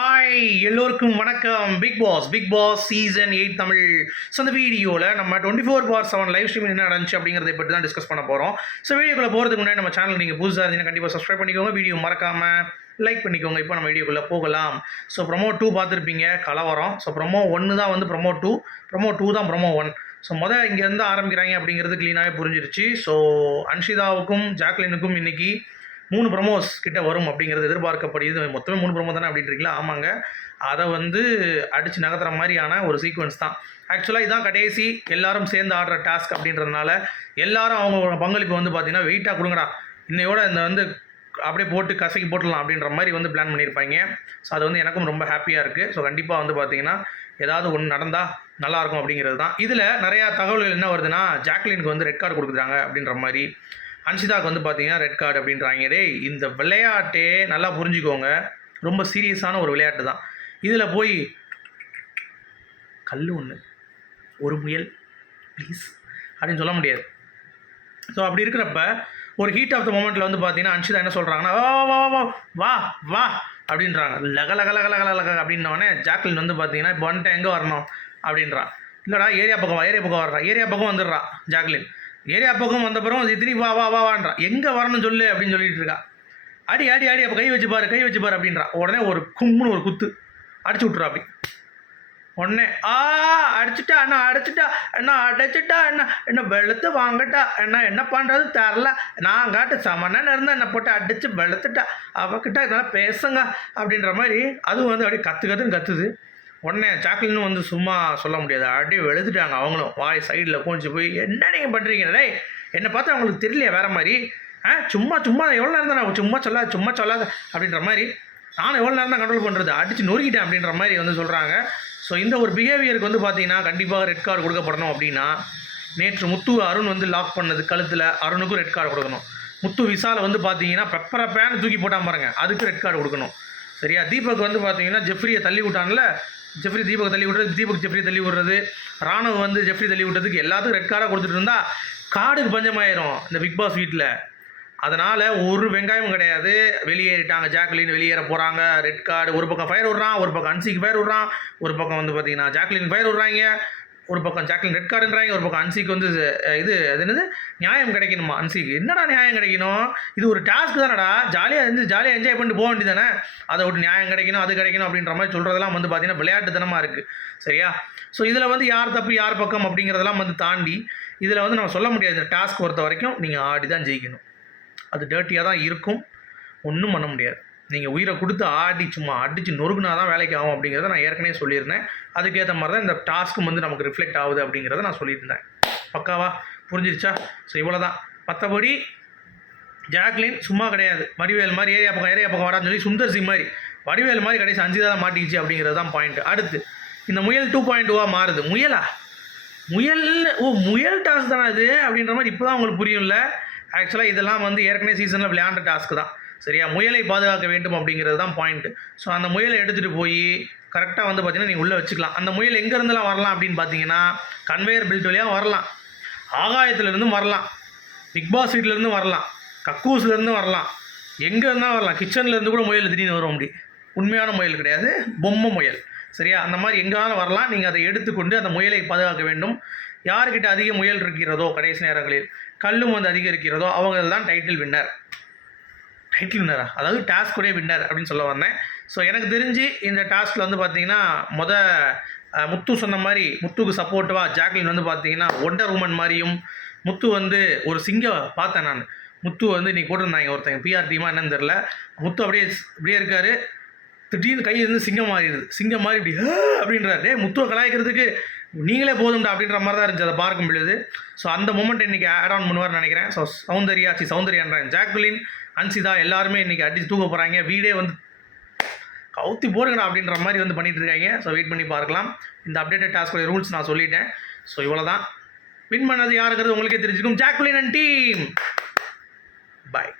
Hi எல்லோருக்கும் வணக்கம். Big Boss season 8 Tamil. So அந்த வீடியோவில் நம்ம 24/7 லைவ் ஸ்ட்ரீமிங் என்ன நடந்துச்சு அப்படிங்கிறத பற்றி தான் டிஸ்கஸ் பண்ண போகிறோம். ஸோ வீடியோக்குள்ளே போகிறதுக்கு முன்னாடி நம்ம சேனல் நீங்கள் புதுசாக இருந்தீங்கன்னா கண்டிப்பாக சப்ஸ்கிரைப் பண்ணிக்கோங்க, வீடியோ மறக்காமல் லைக் பண்ணிக்கோங்க. இப்போ நம்ம வீடியோக்குள்ளே போகலாம். ஸோ ப்ரொமோ 2 பார்த்துருப்பீங்க, கலவரம். ஸோ ப்ரொமோ 1 தான் வந்து ப்ரொமோ 2 தான் ப்ரொமோ 1. ஸோ இங்கேருந்து ஆரம்பிக்கிறாங்க அப்படிங்கிறது க்ளீனாகவே புரிஞ்சிருச்சு. ஸோ அன்ஷிதாவுக்கும் ஜாக்லினுக்கும் இன்றைக்கி 3 ப்ரொமோஸ் கிட்ட வரும் அப்படிங்கிறது எதிர்பார்க்கப்படுது. மொத்தமே 3 ப்ரொமோ தானே அப்படின்றீங்களா? ஆமாங்க. அதை வந்து அடித்து நகர்த்துற மாதிரியான ஒரு சீக்வன்ஸ் தான். ஆக்சுவலாக இதுதான் கடைசி எல்லாரும் சேர்ந்து ஆடுற டாஸ்க் அப்படின்றதுனால எல்லாரும் அவங்க பங்களிப்பு வந்து பார்த்திங்கன்னா வெயிட்டாக கொடுங்கடா, இன்னையோட இந்த வந்து அப்படியே போட்டு கசக்கி போட்டுடலாம் அப்படின்ற மாதிரி வந்து பிளான் பண்ணியிருப்பாங்க. ஸோ அது வந்து எனக்கும் ரொம்ப ஹாப்பியாக இருக்குது. ஸோ கண்டிப்பாக வந்து பார்த்திங்கன்னா ஏதாவது ஒன்று நடந்தால் நல்லாயிருக்கும் அப்படிங்கிறது தான். இதில் நிறையா தகவல்கள் என்ன வருதுன்னா, ஜாக்லினுக்கு வந்து ரெட் கார்டு கொடுக்குறாங்க அப்படின்ற மாதிரி, அன்ஷிதாவுக்கு வந்து பார்த்தீங்கன்னா ரெட் கார்டு அப்படின்றாங்க. டேய், இந்த விளையாட்டே நல்லா புரிஞ்சுக்கோங்க, ரொம்ப சீரியஸான ஒரு விளையாட்டு தான். இதில் போய் கல் ஒன்று ஒரு முயல் ப்ளீஸ் அப்படின்னு சொல்ல முடியாது. ஸோ அப்படி இருக்கிறப்ப ஒரு ஹீட் ஆஃப் த மொமெண்ட்டில் வந்து பார்த்தீங்கன்னா அன்ஷிதா என்ன சொல்கிறாங்கன்னா, வா வா வா வா வா அப்படின்றாங்க. லக லக லக லக லக அப்படின்னோடனே ஜாக்லின் வந்து பார்த்தீங்கன்னா இப்போ வந்துட்டு எங்கே வரணும் அப்படின்றான். இல்லைடா ஏரியா பக்கம் வர்றான். ஏரியா பக்கம் வந்துடுறா ஜாக்லின். ஏரியா பக்கம் வந்த பிறகு திரும்பி வா வா வான்றான். எங்கே வரணும்னு சொல்லு அப்படின்னு சொல்லிட்டு இருக்கா. அடி அடி அடி அப்போ கை வச்சு பாரு அப்படின்றான். உடனே ஒரு கும்முன்னு ஒரு குத்து அடிச்சு விட்றா. அப்படி உடனே அடிச்சுட்டா என்ன வெளுத்து வாங்கட்டா, என்ன பண்ணுறது தெரில, நான் காட்டு சமன்னு இருந்தால் என்னை போட்டு அடித்து வெளுத்துட்டா, அவகிட்ட இதெல்லாம் பேசுங்க அப்படின்ற மாதிரி அதுவும் வந்து அப்படியே கற்றுன்னு கத்துது. உடனே ஜாக்லினும் வந்து சும்மா சொல்ல முடியாது, அப்படியே வெளுத்துட்டாங்க அவங்களும். வாய் சைடில் கொஞ்சி போய் என்ன நீங்கள் பண்ணுறீங்க, டேய் என்னை பார்த்தா அவங்களுக்கு தெரியலையா வேறு மாதிரி, சும்மா எவ்வளோ நேரம் தான் நான் சும்மா சொல்லாத அப்படின்ற மாதிரி, நானும் எவ்வளோ நேரம் தான் கண்ட்ரோல் பண்ணுறது, அடித்து நொறுக்கிட்டேன் அப்படின்ற மாதிரி வந்து சொல்கிறாங்க. ஸோ இந்த ஒரு பிஹேவியருக்கு வந்து பார்த்தீங்கன்னா கண்டிப்பாக ரெட் கார்டு கொடுக்கப்படணும். அப்படின்னா நேற்று முத்து அருண் வந்து லாக் பண்ணது கழுத்தில், அருணுக்கும் ரெட் கார்டு கொடுக்கணும். முத்து விசாலை வந்து பார்த்தீங்கன்னா பெப்பரை பேன் தூக்கி போட்டால் பாருங்க, அதுக்கு ரெட் கார்டு கொடுக்கணும். சரியா? தீபக் வந்து பார்த்தீங்கன்னா ஜெஃப்ரியை தள்ளி விட்டான்ல, ஜெஃப்ரி தீபக் தள்ளி விடுறது, தீபக் ஜெஃப்ரி தள்ளி விடுறது, ராணுவ வந்து ஜெஃப்ரி தள்ளி விட்டதுக்கு எல்லாத்துக்கும் ரெட் கார்டாக கொடுத்துட்டு இருந்தால் கார்டுக்கு பஞ்சமாயிரும் இந்த பிக் பாஸ் வீட்டில். அதனால் ஒரு வெங்காயமும் கிடையாது. வெளியேறிட்டாங்க, ஜாக்லின் வெளியேற போகிறாங்க. ரெட் கார்டு, ஒரு பக்கம் ஃபயர் விட்றான், ஒரு பக்கம் அன்சிக்கு ஃபயர் விட்றான், ஒரு பக்கம் வந்து பார்த்தீங்கன்னா ஜாக்லின் ஃபயர் விட்றாங்க, ஒரு பக்கம் ஜாக்லின் ரெட் கார்டுன்றாங்க, ஒரு பக்கம் அன்சிக்கு வந்து இது அது என்னது நியாயம் கிடைக்கணுமா அன்சிக்கு. என்னடா நியாயம் கிடைக்கணும், இது ஒரு டாஸ்க் தானடா, ஜாலியாக என்ஜாய் பண்ணிட்டு போக வேண்டியது தானே, அதை விட்டு நியாயம் கிடைக்கணும் அது கிடைக்கணும் அப்படின்ற மாதிரி சொல்கிறதெல்லாம் வந்து பார்த்திங்கன்னா விளையாட்டுத்தனமாக இருக்குது. சரியா? ஸோ இதில் வந்து யார் தப்பு யார் பக்கம் அப்படிங்கிறதெல்லாம் வந்து தாண்டி இதில் வந்து நம்ம சொல்ல முடியாது. இந்த டாஸ்க் பொறுத்த வரைக்கும் நீங்கள் ஆடி தான் ஜெயிக்கணும். அது டர்ட்டியாக தான் இருக்கும், ஒன்றும் பண்ண முடியாது. நீங்கள் உயிரை கொடுத்து ஆடி சும்மா அடித்து நொறுக்குனா தான் வேலைக்கு ஆகும் அப்படிங்கிறத நான் ஏற்கனவே சொல்லியிருந்தேன். அதுக்கேற்ற மாதிரி தான் இந்த டாஸ்க்கும் வந்து நமக்கு ரிஃப்ளெக்ட் ஆகுது அப்படிங்கிறத நான் சொல்லியிருந்தேன். பக்காவா புரிஞ்சிருச்சா? ஸோ இவ்வளோ தான். மற்றபடி ஜாக்லின் சும்மா கிடையாது. வடிவேல் மாதிரி ஏரியா பக்கம் வரான்னு சொல்லி சுந்தர் சி மாதிரி வடிவேல் மாதிரி கடைசி அஞ்சு தான் மாட்டிக்கிச்சு அப்படிங்கிறது தான் பாயிண்ட். அடுத்து இந்த முயல் 2.2 மாறுது. முயல் டாஸ்க் தானே அது அப்படின்ற மாதிரி இப்போ தான் உங்களுக்கு புரியும்ல. ஆக்சுவலாக இதெல்லாம் வந்து ஏற்கனவே சீசனில் விளையாண்ட டாஸ்க்கு தான். சரியா? முயலை பாதுகாக்க வேண்டும் அப்படிங்கிறது தான் பாயிண்ட்டு. ஸோ அந்த முயலை எடுத்துகிட்டு போய் கரெக்டாக வந்து பார்த்திங்கன்னா நீங்கள் உள்ளே வச்சுக்கலாம். அந்த முயல் எங்கேருந்துலாம் வரலாம் அப்படின்னு பார்த்தீங்கன்னா கன்வேயர் பெல்ட் வழியாக வரலாம், ஆகாயத்துலேருந்தும் வரலாம், பிக் பாஸ் வீட்டிலேருந்து வரலாம், கக்கூஸ்லேருந்து வரலாம், எங்கே இருந்தால் வரலாம், கிச்சன்லேருந்து கூட முயல் திடீர்னு வரும். அப்படி உண்மையான முயல் கிடையாது, பொம்மை முயல். சரியா? அந்த மாதிரி எங்கேனாலும் வரலாம். நீங்கள் அதை எடுத்துக்கொண்டு அந்த முயலை பாதுகாக்க வேண்டும். யார்கிட்ட அதிக முயல் இருக்கிறதோ கடைசி நேரங்களில் கல்லும் வந்து அதிகம் இருக்கிறதோ அவங்க தான் டைட்டில் வின்னரா, அதாவது டாஸ்க்குடைய வின்னர் அப்படின்னு சொல்ல வந்தேன். ஸோ எனக்கு தெரிஞ்சு இந்த டாஸ்கில் வந்து பார்த்தீங்கன்னா முத்து சொன்ன மாதிரி முத்துக்கு சப்போர்ட்டிவாக ஜாக்லின் வந்து பார்த்தீங்கன்னா ஒண்டர் உமன் மாதிரியும், முத்து வந்து ஒரு சிங்கம் பார்த்தேன் நான். முத்து வந்து இன்றைக்கி போட்டிருந்தாங்க ஒருத்தங்க பிஆர் டீமாக என்னன்னு தெரில. முத்து அப்படியே இருக்கார், திடீர்னு கை வந்து சிங்கம் மாதிரி இப்படி அப்படின்றாரு. முத்துவை கலாய்க்கிறதுக்கு நீங்களே போதும்டா அப்படின்ற மாதிரி தான் இருந்துச்சு அதை பார்க்கும் பொழுது. ஸோ அந்த மூமெண்ட் இன்றைக்கி ஆட் ஆன் பண்ணுவார்னு நினைக்கிறேன். ஸோ சௌந்தர்யான்றாங்க, ஜாக்லின், அன்சிதா எல்லாருமே இன்றைக்கி அடித்து தூக்க போகிறாங்க. வீடே வந்து கவுத்தி போடுங்கடா அப்படின்ற மாதிரி வந்து பண்ணிகிட்டு இருக்காங்க. ஸோ வெயிட் பண்ணி பார்க்கலாம். இந்த அப்டேட்டட் டாஸ்கோட ரூல்ஸ் நான் சொல்லிட்டேன். ஸோ இவ்வளோ தான். வின் பண்ணது யாருங்கிறது உங்களுக்கே தெரிஞ்சுக்கும். Jacqueline and team. பாய்.